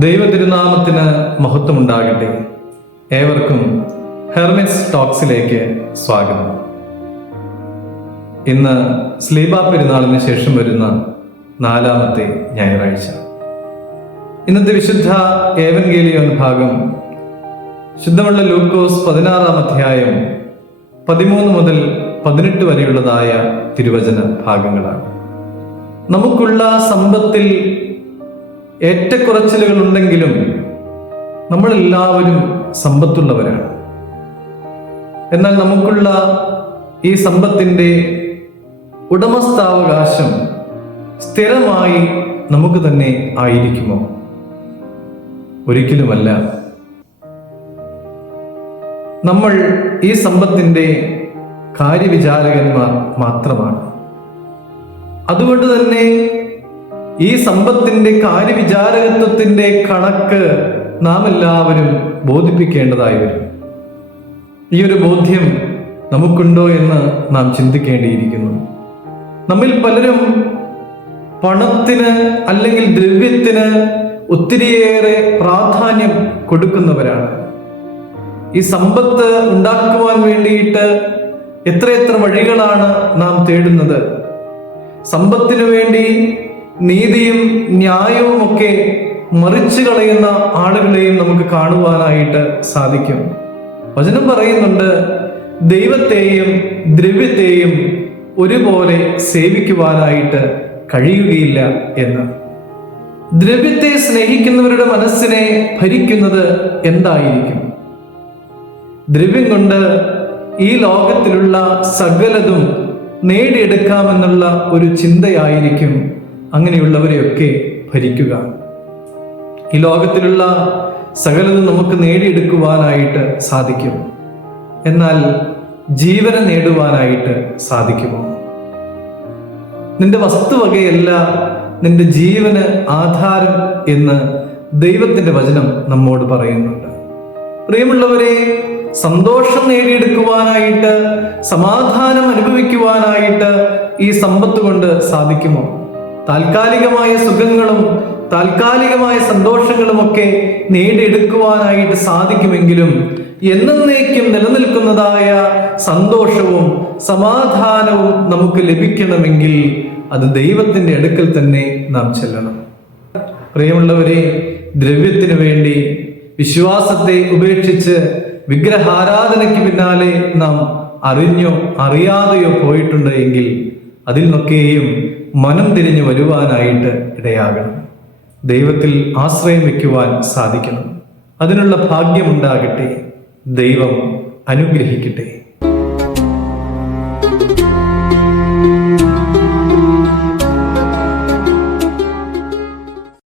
ദൈവതിരുനാമത്തിന് മഹത്വമുണ്ടാകട്ടെ. ഏവർക്കും ഹെർമിറ്റ്സ് ടോക്സിലേക്ക് സ്വാഗതം. ഇന്ന് സ്ലീബ പെരുന്നാളിന് ശേഷം വരുന്ന 4ാമത്തെ ഞായറാഴ്ച. ഇന്നത്തെ വിശുദ്ധ ഏവൻഗേലിയോൻ ഭാഗം ശുദ്ധമുള്ള ലൂക്കോസ് 16-ാം അധ്യായം 13 മുതൽ 18 വരെയുള്ളതായ തിരുവചന ഭാഗങ്ങളാണ്. നമുക്കുള്ള സമ്പത്തിൽ ഏറ്റക്കുറച്ചിലുകൾ ഉണ്ടെങ്കിലും നമ്മളെല്ലാവരും സമ്പത്തുള്ളവരാണ്. എന്നാൽ നമുക്കുള്ള ഈ സമ്പത്തിൻ്റെ ഉടമസ്ഥാവകാശം സ്ഥിരമായി നമുക്ക് തന്നെ ആയിരിക്കുമോ? ഒരിക്കലുമല്ല. നമ്മൾ ഈ സമ്പത്തിൻ്റെ കാര്യവിചാരകന്മാർ മാത്രമാണ്. അതുകൊണ്ട് തന്നെ ഈ സമ്പത്തിന്റെ കാര്യവിചാരകത്വത്തിന്റെ കണക്ക് നാം എല്ലാവരും ബോധിപ്പിക്കേണ്ടതായി വരും. ഈ ഒരു ബോധ്യം നമുക്കുണ്ടോ എന്ന് നാം ചിന്തിക്കേണ്ടിയിരിക്കുന്നു. നമ്മിൽ പലരും പണത്തിന് അല്ലെങ്കിൽ ദ്രവ്യത്തിന് ഒത്തിരിയേറെ പ്രാധാന്യം കൊടുക്കുന്നവരാണ്. ഈ സമ്പത്ത് ഉണ്ടാക്കുവാൻ വേണ്ടിയിട്ട് എത്രയെത്ര വഴികളാണ് നാം തേടുന്നത്. സമ്പത്തിനു വേണ്ടി നീതിയും ന്യായവും ഒക്കെ മറിച്ചു കളയുന്ന ആളുകളെയും നമുക്ക് കാണുവാനായിട്ട് സാധിക്കും. വചനം പറയുന്നുണ്ട്, ദൈവത്തെയും ദ്രവ്യത്തെയും ഒരുപോലെ സേവിക്കുവാനായിട്ട് കഴിയുകയില്ല എന്ന്. ദ്രവ്യത്തെ സ്നേഹിക്കുന്നവരുടെ മനസ്സിനെ ഭരിക്കുന്നത് എന്തായിരിക്കും? ദ്രവ്യം കൊണ്ട് ഈ ലോകത്തിലുള്ള സകലതും നേടിയെടുക്കാമെന്നുള്ള ഒരു ചിന്തയായിരിക്കും അങ്ങനെയുള്ളവരെയൊക്കെ ഭരിക്കുക. ഈ ലോകത്തിലുള്ള സകലതും നമുക്ക് നേടിയെടുക്കുവാനായിട്ട് സാധിക്കും. എന്നാൽ ജീവനെ നേടുവാനായിട്ട് സാധിക്കുമോ? നിന്റെ വസ്തുവകയല്ല നിന്റെ ജീവന് ആധാരം എന്ന് ദൈവത്തിന്റെ വചനം നമ്മോട് പറയുന്നുണ്ട്. പ്രിയമുള്ളവരെ, സന്തോഷം നേടിയെടുക്കുവാനായിട്ട്, സമാധാനം അനുഭവിക്കുവാനായിട്ട് ഈ സമ്പത്ത് കൊണ്ട് സാധിക്കുമോ? താൽക്കാലികമായ സുഖങ്ങളും താൽക്കാലികമായ സന്തോഷങ്ങളും ഒക്കെ നേടിയെടുക്കുവാനായിട്ട് സാധിക്കുമെങ്കിലും എന്നേക്കും നിലനിൽക്കുന്നതായ സന്തോഷവും സമാധാനവും നമുക്ക് ലഭിക്കണമെങ്കിൽ അത് ദൈവത്തിന്റെ അടുക്കൽ തന്നെ നാം ചെല്ലണം. പ്രിയമുള്ളവരെ, ദ്രവ്യത്തിനു വേണ്ടി വിശ്വാസത്തെ ഉപേക്ഷിച്ച് വിഗ്രഹാരാധനയ്ക്ക് പിന്നാലെ നാം അറിഞ്ഞോ അറിയാതെയോ പോയിട്ടുണ്ട് എങ്കിൽ അതിൽ നിന്നൊക്കെയും മനം തിരിഞ്ഞു വരുവാനായിട്ട് ഇടയാകണം. ദൈവത്തിൽ ആശ്രയം വയ്ക്കുവാൻ സാധിക്കണം. അതിനുള്ള ഭാഗ്യമുണ്ടാകട്ടെ. ദൈവം അനുഗ്രഹിക്കട്ടെ.